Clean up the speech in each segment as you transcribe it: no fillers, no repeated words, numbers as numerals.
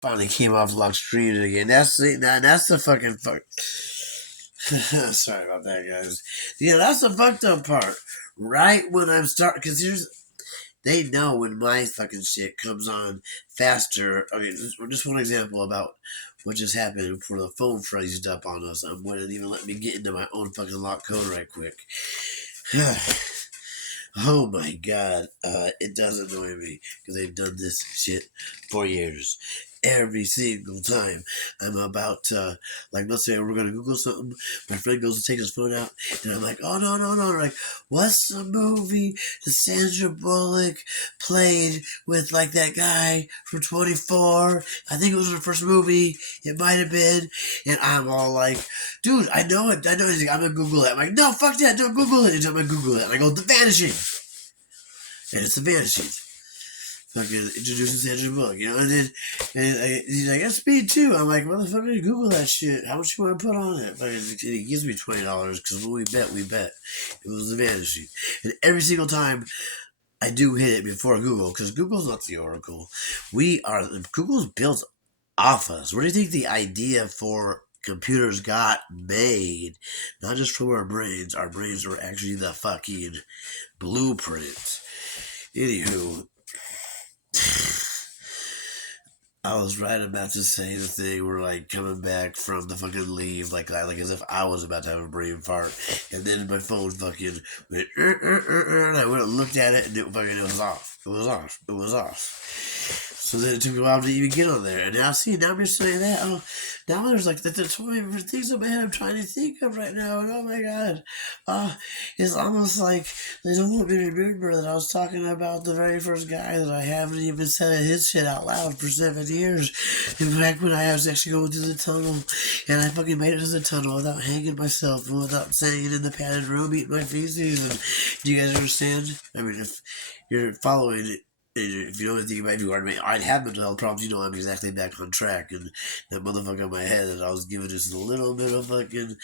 Finally came off lock stream again. That's the fucking fuck. Sorry about that, guys. Yeah, that's the fucked up part. Right when I'm starting, because they know when my fucking shit comes on faster. Okay, just one example about what just happened before the phone freezed up on us. I wouldn't even let me get into my own fucking lock code right quick. Oh my god, it does annoy me because they've done this shit for years. Every single time I'm about to, like, let's say we're gonna Google something, my friend goes to take his phone out, and I'm like, oh no, no, no, like, what's the movie that Sandra Bullock played with, like, that guy from 24? I think it was her first movie, it might have been, and I'm all like, dude, I know it, He's like, I'm gonna Google it. I'm like, no, fuck that, don't Google it, and I'm gonna Google it, and I go, The Vanishing! And it's The Vanishing. Fucking introducing Sandra Bullock, you know, he's like, that's speed too. I'm like, motherfucker, Google that shit. How much you want to put on it? And he gives me $20 because when we bet. It was The Vanishing. And every single time I do hit it before Google, because Google's not the oracle. Google's built off us. Where do you think the idea for computers got made? Not just from our brains. Our brains were actually the fucking blueprint. Anywho, I was right about to say the thing where, like, coming back from the fucking leave, like as if I was about to have a brain fart, and then my phone fucking went, and I went and looked at it, and it was off. It was off. It was off. So then it took me a while to even get on there, and now I'm just saying that. Oh, now there's like the 20 different things in my head I'm trying to think of right now, and oh my god, it's almost like they don't want me to remember that I was talking about the very first guy that I haven't even said his shit out loud for 7 years. In fact, when I was actually going through the tunnel, and I fucking made it to the tunnel without hanging myself and without saying it in the padded room, eating my feces. And do you guys understand? I mean, if you're following it, if you know anything about, if you are, I'd have mental health problems, you know, I'm exactly back on track. And that motherfucker in my head that I was giving just a little bit of fucking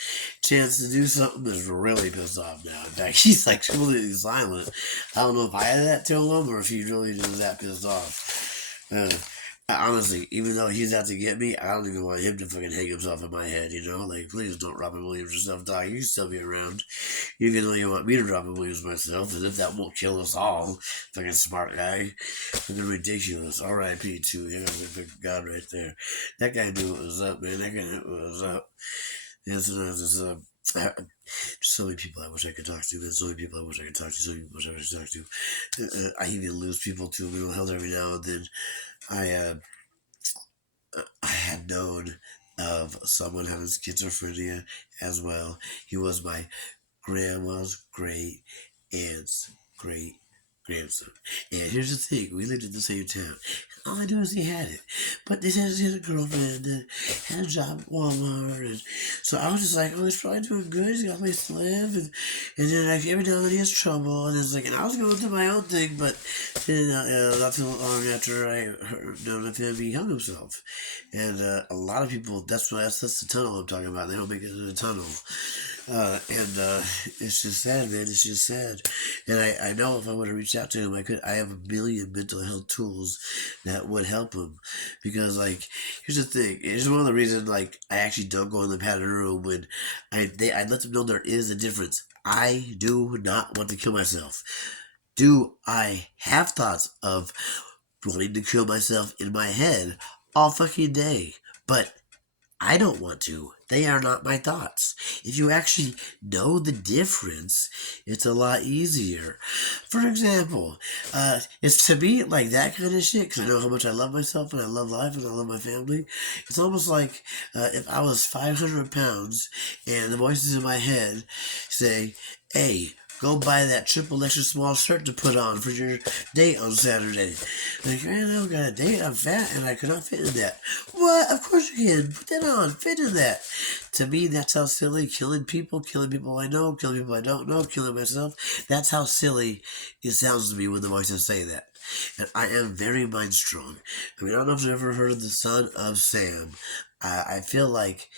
chance to do something is really pissed off now. In fact, he's like completely silent. I don't know if I had that to him or if he really just that pissed off. Honestly, even though he's out to get me, I don't even want him to fucking hang himself in my head, you know? Like, please don't Robin Williams yourself, dog. You can still be around. Even though you want me to Robin Williams myself, as if that won't kill us all. Fucking smart guy. Fucking ridiculous. R.I.P. too. You know, the God right there. That guy knew what was up, man. That guy knew what was up. Yeah, sometimes it's so many people I wish I could talk to, and so many people I wish I could talk to, so many people I wish I could talk to. I even lose people to mental health every now and then. I had known of someone having schizophrenia as well. He was my grandma's great aunt's great grandson. And here's the thing, we lived in the same town. All I knew is he had it. But they said he had a girlfriend and had a job at Walmart. And so I was just like, oh, he's probably doing good. He's got a place to live. And then like, every now and then he has trouble. And it's like, and I was going through my own thing. But then not too long after I heard known of him, he hung himself. And a lot of people, that's the tunnel I'm talking about. They don't make it in the tunnel. It's just sad, man. It's just sad. And I know if I would have reached out to him, I have a million mental health tools that would help him. Because, like, here's the thing. Here's one of the reasons, like, I actually don't go in the padded room when I let them know there is a difference. I do not want to kill myself. Do I have thoughts of wanting to kill myself in my head all fucking day? But I don't want to. They are not my thoughts. If you actually know the difference, it's a lot easier. For example, it's to me like that kind of shit, because I know how much I love myself and I love life and I love my family. It's almost like if I was 500 pounds and the voices in my head say, hey, go buy that triple extra small shirt to put on for your date on Saturday. Like, man, I don't got a date. I'm fat and I could not fit in that. What? Of course you can. Put that on. Fit in that. To me, that's how silly killing people I know, killing people I don't know, killing myself. That's how silly it sounds to me when the voices say that. And I am very mind strong. I mean, I don't know if you've ever heard of the Son of Sam. I feel like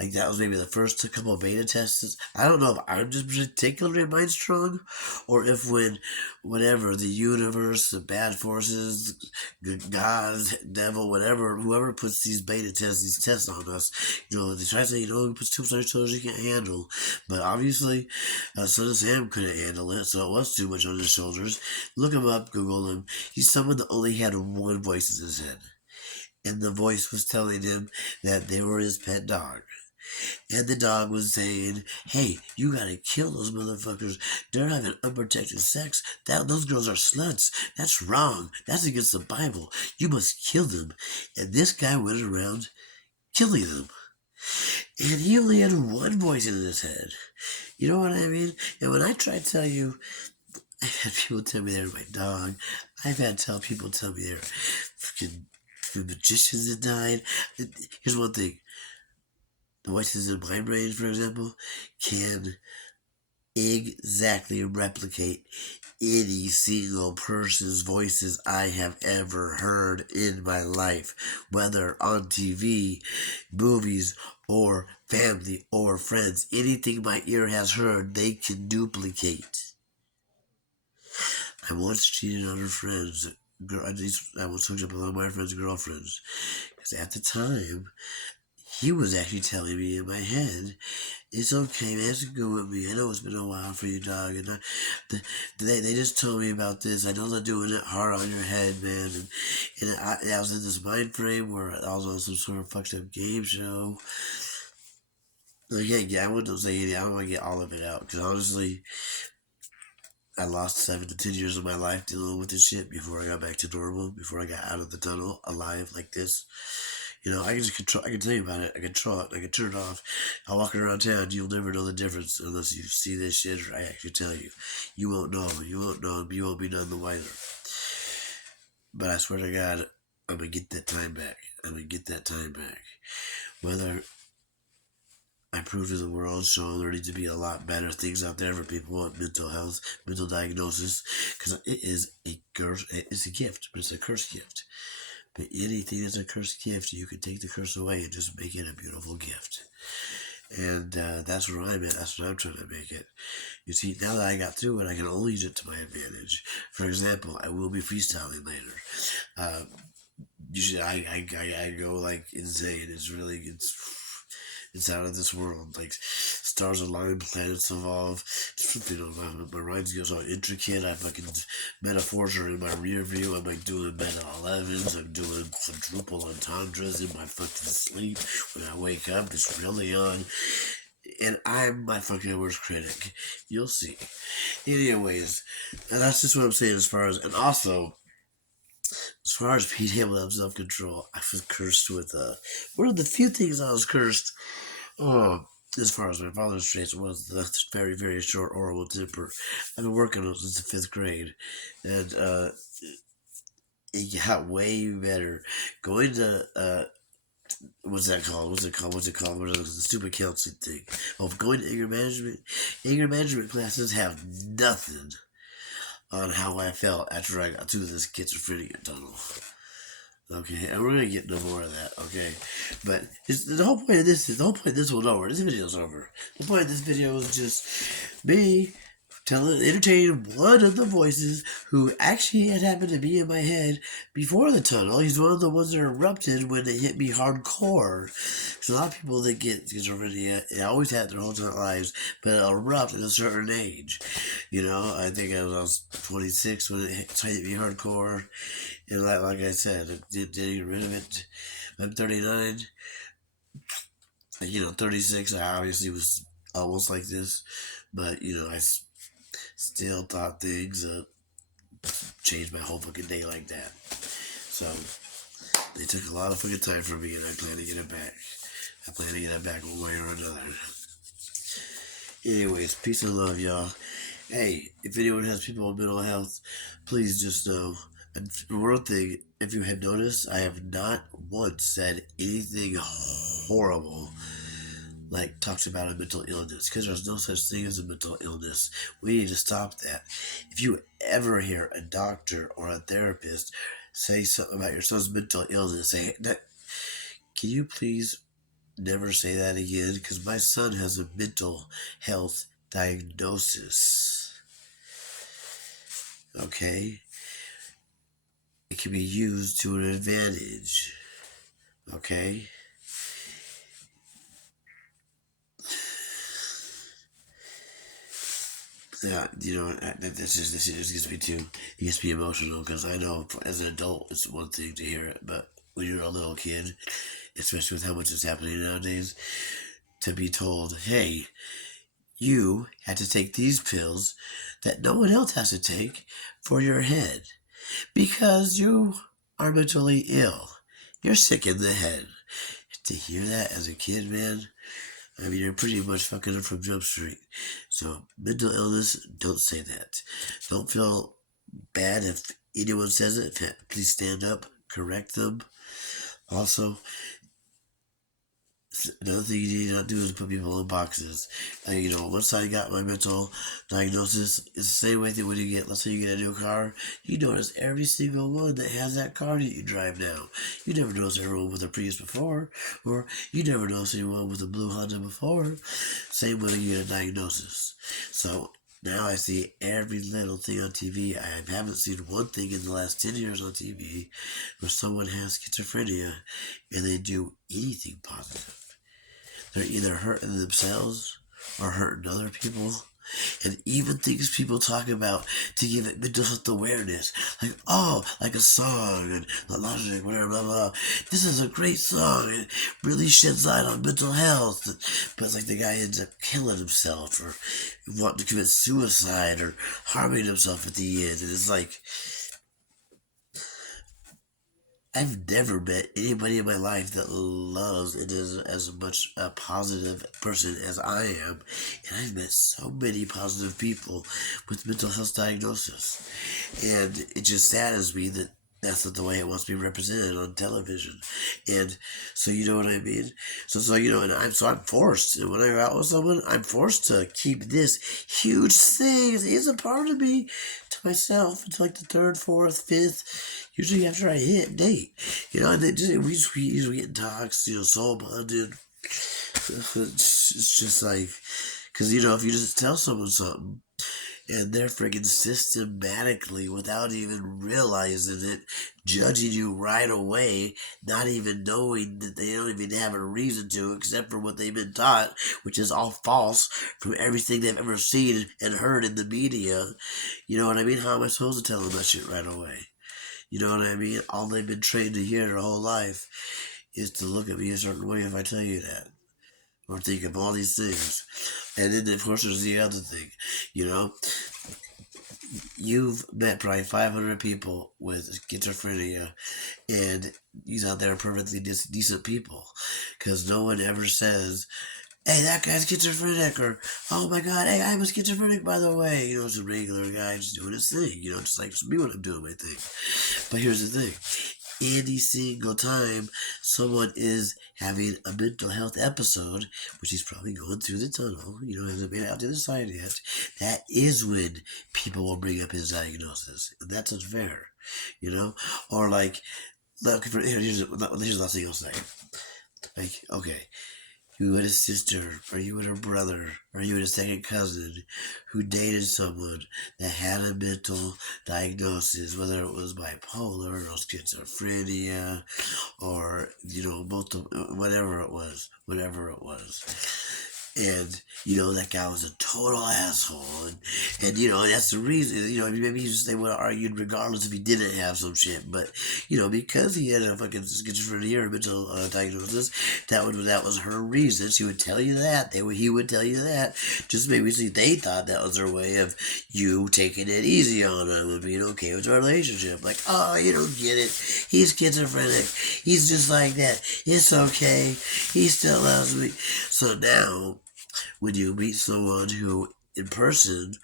Like that was maybe the first couple of beta tests. I don't know if I'm just particularly mind strong, or if whenever the universe, the bad forces, God, devil, whatever, whoever puts these beta tests, these tests on us, they try to say, he puts too much on your shoulders you can't handle. But obviously, Son of Sam couldn't handle it, so it was too much on his shoulders. Look him up, Google him. He's someone that only had one voice in his head. And the voice was telling him that they were his pet dog. And the dog was saying, hey, you gotta kill those motherfuckers. They're having unprotected sex. Those girls are sluts. That's wrong. That's against the Bible. You must kill them. And this guy went around killing them. And he only had one voice in his head. You know what I mean? And when I try to tell you, I've had people tell me they're my dog. I've had people tell me they're freaking magicians that died. Here's one thing. The voices in my brain, for example, can exactly replicate any single person's voices I have ever heard in my life, whether on TV, movies, or family or friends. Anything my ear has heard, they can duplicate. I once cheated on her friends. I once hooked up with one of my friend's girlfriends. Because at the time, he was actually telling me in my head, it's okay, man. It's go with me. I know it's been a while for you, dog. And they just told me about this. I know they're doing it hard on your head, man. And I was in this mind frame where I was on some sort of fucked up game show. I wouldn't say anything. I don't want to get all of it out. Because honestly, I lost 7 to 10 years of my life dealing with this shit before I got back to normal, before I got out of the tunnel alive like this. I can just control. I can tell you about it. I control it. I can turn it off. I'll walk around town. You'll never know the difference unless you see this shit. Or I actually tell you. You won't know. You won't know. You won't be none the wiser. But I swear to God, I'm gonna get that time back. I'm gonna get that time back. Whether I prove to the world, so there needs to be a lot better things out there for people with mental health, mental diagnosis, because it is a curse. It's a gift, but it's a cursed gift. But anything that's a cursed gift, you can take the curse away and just make it a beautiful gift. And that's where I'm at. That's what I'm trying to make it. You see, now that I got through it, I can only use it to my advantage. For example, I will be freestyling later. Usually, I go like insane. It's out of this world. Like stars align, planets evolve. My rhymes goes all intricate. I fucking metaphors are in my rear view. I'm like doing meta 11s. I'm doing quadruple entendres in my fucking sleep. When I wake up, it's really on. And I'm my fucking worst critic. You'll see. Anyways, and that's just what I'm saying as far as, and also, as far as being able to have self-control, I was cursed with, one of the few things I was cursed, as far as my father's traits, was the very, very short, horrible temper. I've been working on it since the 5th grade, and, it got way better. Going to, what's that called? What's it called? What is the stupid counseling thing? Going to anger management. Anger management classes have nothing on how I felt after I got through this schizophrenia tunnel. Okay, and we're gonna get no more of that. Okay, but the whole point of this is was over. This video's over. The point of this video was just me entertaining one of the voices who actually had happened to be in my head before the tunnel. He's one of the ones that erupted when they hit me hardcore. So a lot of people that get schizophrenia, they always had their whole lives, but it erupt at a certain age. I think I was 26 when it hit me hardcore. And like I said, did get rid of it. I'm 39. 36, I obviously was almost like this. But, I still thought things changed my whole fucking day like that. So, they took a lot of fucking time from me, and I plan to get it back. I plan to get it back one way or another. Anyways, peace and love, y'all. Hey, if anyone has people with mental health, please just know. And one thing, if you had noticed, I have not once said anything horrible like talks about a mental illness, because there's no such thing as a mental illness. We need to stop that. If you ever hear a doctor or a therapist say something about your son's mental illness, say, can you please never say that again because my son has a mental health diagnosis. Okay? It can be used to an advantage. Okay? Yeah, this just gets me too. It gets me emotional because I know as an adult it's one thing to hear it, but when you're a little kid, especially with how much is happening nowadays, to be told, hey, you had to take these pills that no one else has to take for your head because you are mentally ill. You're sick in the head. To hear that as a kid, man, I mean, you're pretty much fucking up from Jump Street. So, mental illness, don't say that. Don't feel bad if anyone says it. Please stand up, correct them. Also, another thing you need not do is put people in boxes. Once I got my mental diagnosis, it's the same way that when you get, let's say you get a new car, you notice every single one that has that car that you drive now. You never noticed everyone with a Prius before, or you never noticed anyone with a blue Honda before. Same when you get a diagnosis. So now I see every little thing on TV. I haven't seen one thing in the last 10 years on TV where someone has schizophrenia and they do anything positive. They're either hurting themselves or hurting other people. And even things people talk about to give it mental health awareness. Like a song and logic, whatever, blah, blah. This is a great song. It really sheds light on mental health. But it's like the guy ends up killing himself or wanting to commit suicide or harming himself at the end. And it's like, I've never met anybody in my life that loves and is as much a positive person as I am. And I've met so many positive people with mental health diagnosis. And it just saddens me that that's not the way it wants to be represented on television. And so you know what I mean? And I'm forced. And when I'm out with someone, I'm forced to keep this huge thing. It's a part of me to myself until like the third, fourth, fifth, usually after I hit date. And then we usually get in talks, soul bonded. It's just like, because if you just tell someone something, and they're freaking systematically, without even realizing it, judging you right away, not even knowing that they don't even have a reason to, except for what they've been taught, which is all false from everything they've ever seen and heard in the media. You know what I mean? How am I supposed to tell them that shit right away? You know what I mean? All they've been trained to hear their whole life is to look at me a certain way if I tell you that. Or think of all these things. And then, of course, there's the other thing. You've met probably 500 people with schizophrenia, and these out there are perfectly decent people. Because no one ever says, hey, that guy's schizophrenic, or, oh my god, hey, I'm a schizophrenic, by the way. It's a regular guy just doing his thing, just like me when I'm doing my thing. But here's the thing. Any single time someone is having a mental health episode, which he's probably going through the tunnel, hasn't made it out to the side yet, that is when people will bring up his diagnosis. And that's unfair, Or like, look, here's the last thing I'll say. Like, okay, you had a sister, or you had a brother, or you had a second cousin who dated someone that had a mental diagnosis, whether it was bipolar or schizophrenia, or both of whatever it was. And that guy was a total asshole, and that's the reason. Maybe they would have argued regardless if he didn't have some shit, but because he had a fucking schizophrenia or mental diagnosis, that was her reason. She would tell you that. He would tell you that. Just maybe they thought that was their way of you taking it easy on him and being okay with the relationship. Like, oh, you don't get it. He's schizophrenic. He's just like that. It's okay. He still loves me. So now, when you meet someone who in person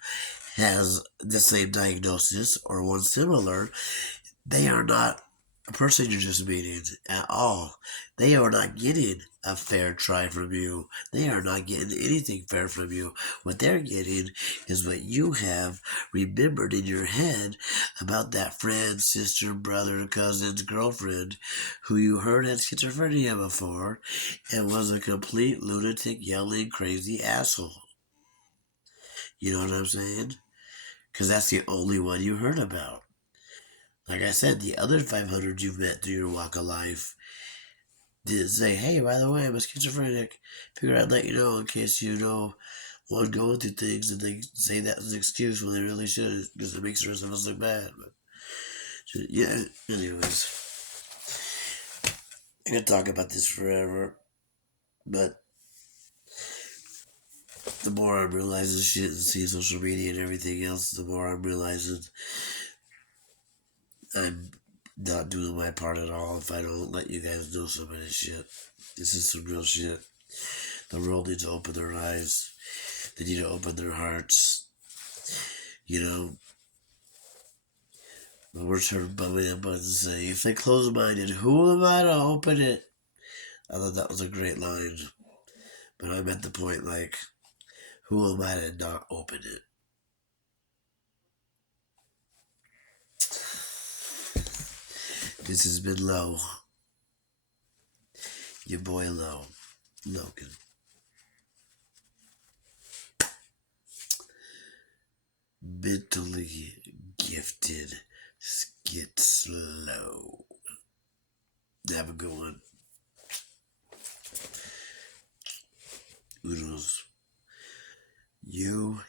has the same diagnosis or one similar, they are not a person you're just meeting at all. They are not getting a fair try from you. They are not getting anything fair from you. What they're getting is what you have remembered in your head about that friend, sister, brother, cousin, girlfriend who you heard had schizophrenia before and was a complete lunatic, yelling, crazy asshole. You know what I'm saying? Because that's the only one you heard about. Like I said, the other 500 you've met through your walk of life didn't say, hey, by the way, I'm a schizophrenic. Figured I'd let you know in case you know one going through things and they say that's an excuse when they really should because it makes the rest of us look bad. But yeah, anyways, I could talk about this forever, but the more I'm realizing shit and seeing social media and everything else, the more I'm realizing I'm not doing my part at all if I don't let you guys know some of this shit. This is some real shit. The world needs to open their eyes. They need to open their hearts. You know, the words heard by man but to say, if they close minded, who am I to open it? I thought that was a great line. But I'm at the point like, who am I to not open it? This has been Low. Your boy Logan. Mentally gifted skitzLO. Have a good one. Oodles. You